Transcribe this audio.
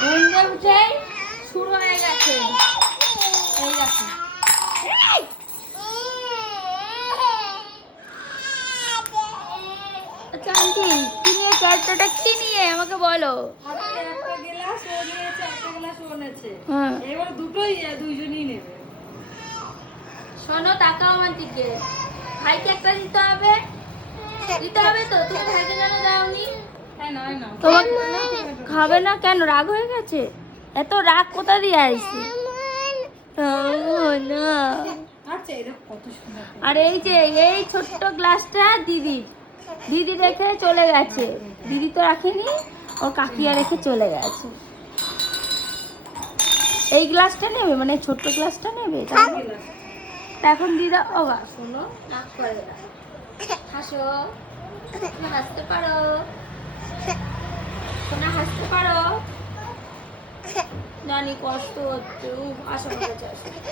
ঘুম দিয়ে উঠে শুরু হয়ে গেছে। এই দেখো আচ্ছা আন্টি কি নিয়ে চারটাটা কি নিয়ে আমাকে বলো। একটা গ্লাস ও নিয়েছে, একটা গ্লাস ও নিয়েছে। হ্যাঁ এবার দুটোই দুইজনই নেবে। শোনো তাকাও আমার দিকে। ভাইকে একটা দিতে হবে, দিতে হবে তো। তুমি ভাইকে কেন দাওনি? তোমাকে খাবে না কেন? রাগ হয়ে গেছে? এত রাগ কোথা দিয়ে আসছে? না। আচ্ছা এই দেখো কত সুন্দর। আর এই যে এই ছোট্ট গ্লাসটা দিদি দিদি রেখে চলে গেছে। দিদি তো রাখেনি, ওর কাকিয়া রেখে চলে গেছে। এই গ্লাসটা নেবে, মানে ছোট্ট গ্লাসটা নেবে? তাহলে তা এখন দিদা ও বা শোনো রাগ করে না। হাসো, তুমি হাসতে পারো, তোমরা হাসতে পারো। জানি কষ্ট হচ্ছে, আসো আমার কাছে আসো।